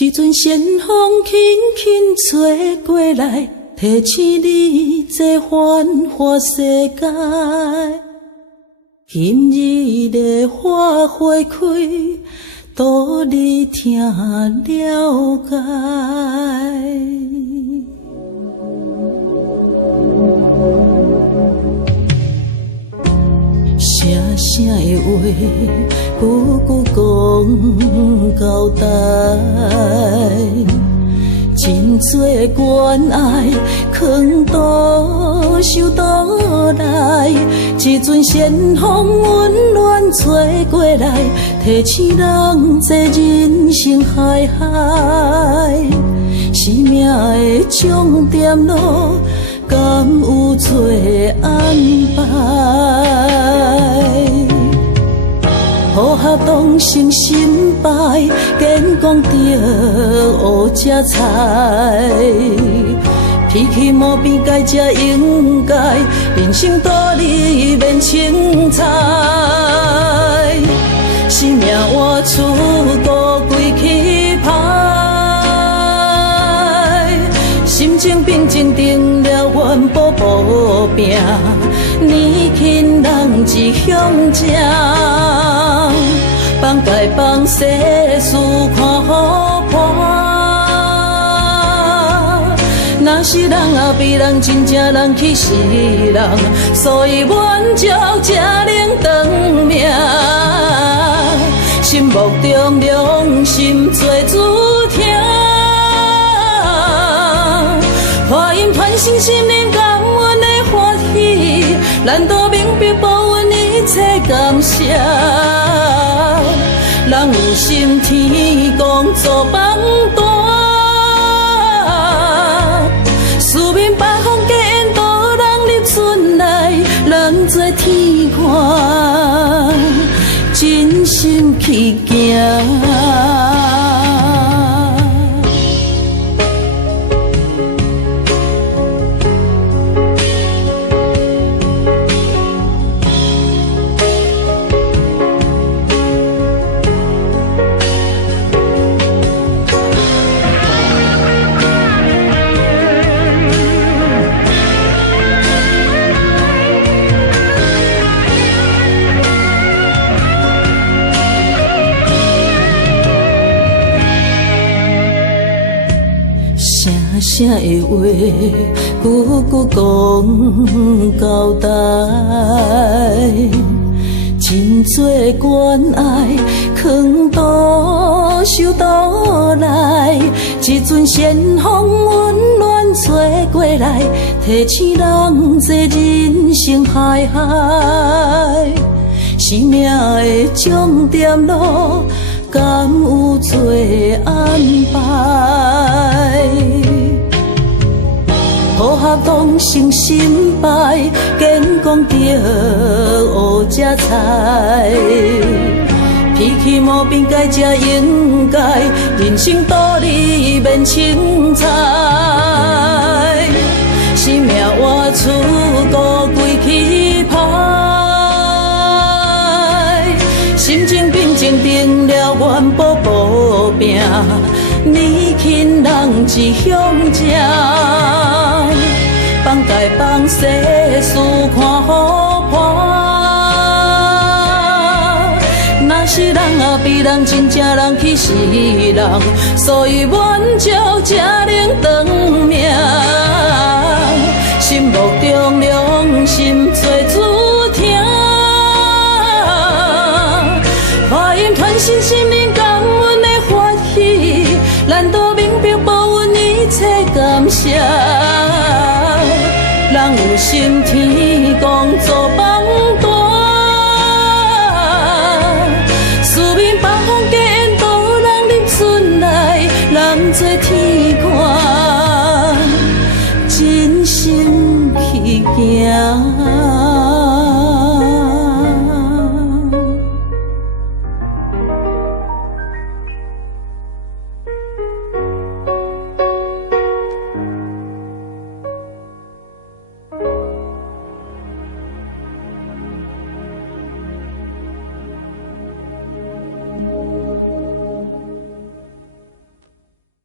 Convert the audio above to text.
一阵旋风轻轻吹过来，提醒你这繁华世界。今日的花花开，都你听了解。声声的话，句句讲交代。真多关爱，藏倒收倒来。一阵旋风温暖吹过来，提醒人这人生海海。生命的终点路，敢有做安排？好合同心心败，坚强着学这才。脾气莫变改才应该，人生道理免轻彩。生命换出高贵气派，心情平静定了原步步拼。年轻人一向正，放解放世事看好破。若是人也比人，真正人去是人，所以愿照这能长命。心目中良心做主听，花音传心心灵感恩的欢喜，咱都明白报恩一切感谢。人有心天公做帮大，四面八方皆缘道人入村来，人做天看，真心去行。声声的话，句句讲交代。真多关爱，藏倒收倒来。一阵旋风温暖吹过来，提醒人这人生海海。生命的终点路，敢有做安排？好合同心心败，坚强着学这才。脾气莫变改才应该，人生道理免轻彩。生命活出高贵气派，心情平静定了原步步拼。年轻人一向正，放解放世事看好破。若是人也比人，真正人去是人，所以愿照这能长命。心目中良心做主听，花音传心心灵感恩的欢喜，咱都明白报恩一切感谢。